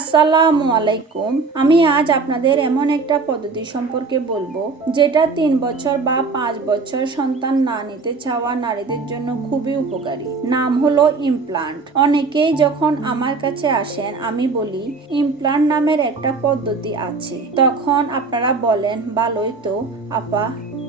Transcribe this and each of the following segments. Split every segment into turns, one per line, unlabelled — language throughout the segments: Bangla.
আসসালামু আলাইকুম। আমি আজ আপনাদের এমন একটা পদ্ধতি সম্পর্কে বলব, যেটা তিন বছর বা পাঁচ বছর সন্তান না নিতে চাওয়া নারীদের জন্য খুবই উপকারী। নাম হলো ইমপ্লান্ট অনেকেই যখন আমার কাছে আসেন, আমি বলি ইমপ্লান্ট নামের একটা পদ্ধতি আছে। তখন আপনারা বলেন, ভালোই তো, আপা,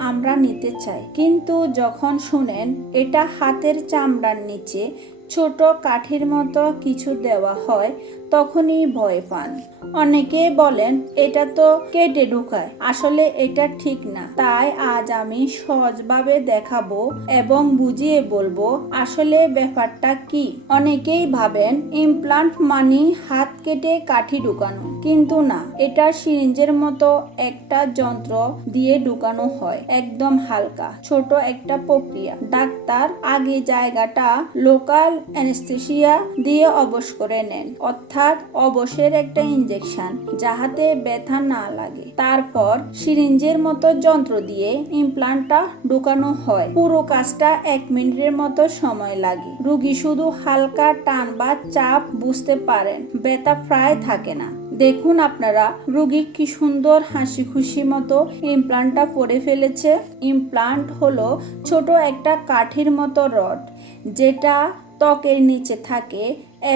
আমরা নিতে চাই। কিন্তু যখন শুনেন, এটা হাতের চামড়ার নিচে ছোট কাঠির মতো কিছু দেওয়া হয়, তখনই ভয় পান। অনেকে বলেন, এটা তো কেটে ঢোকায়, আসলে এটা ঠিক না। তাই আজ আমি সহজভাবে দেখাবো এবং বুঝিয়ে বলব, আসলে ব্যাপারটা কি? অনেকেই ভাবেন, ইমপ্লান্ট মানি হাত কেটে কাঠি ঢুকানো। কিন্তু না, এটা সিরিঞ্জের মতো একটা যন্ত্র দিয়ে ঢুকানো হয়, একদম হালকা, ছোট একটা প্রক্রিয়া। ডাক্তার আগে জায়গাটা লোকাল অ্যানেস্থেসিয়া দিয়ে অবশ করে নেন। অর্থাৎ অবশের একটা ইনজেকশন যাহাতে ব্যথা না লাগে। তারপর সিরিঞ্জের মতো যন্ত্র দিয়ে ইমপ্লান্টটা ঢুকানো হয়। পুরো কাজটা এক মিনিটের মতো সময় লাগে। রুগী শুধু হালকা টান বা চাপ বুঝতে পারেন। ব্যথা প্রায় থাকে না। দেখুন আপনারা, রুগী কি সুন্দর হাসি খুশি মতো ইমপ্লান্টটা পরে ফেলেছে। ইমপ্লান্ট হলো ছোট একটা কাঠির মতো রড, যেটা ত্বকের নিচে থাকে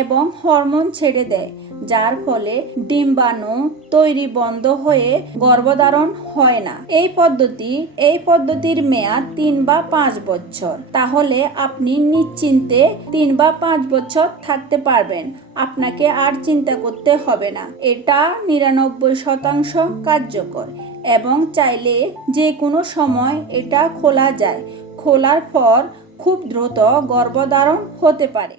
এবং হরমোন ছেড়ে দেয়, যার ফলে ডিম্বাণু তৈরি বন্ধ হয়ে গর্ভধারণ হয় না। এই পদ্ধতি, এই পদ্ধতির মেয়াদ তিন বা পাঁচ বছর। তাহলে আপনি নিশ্চিন্তে তিন বা পাঁচ বছর থাকতে পারবেন। আপনাকে আর চিন্তা করতে হবে না। এটা নিরানব্বই শতাংশ কার্যকর এবং চাইলে যে কোনো সময় এটা খোলা যায়। খোলার পর খুব দ্রুত গর্ভধারণ হতে পারে।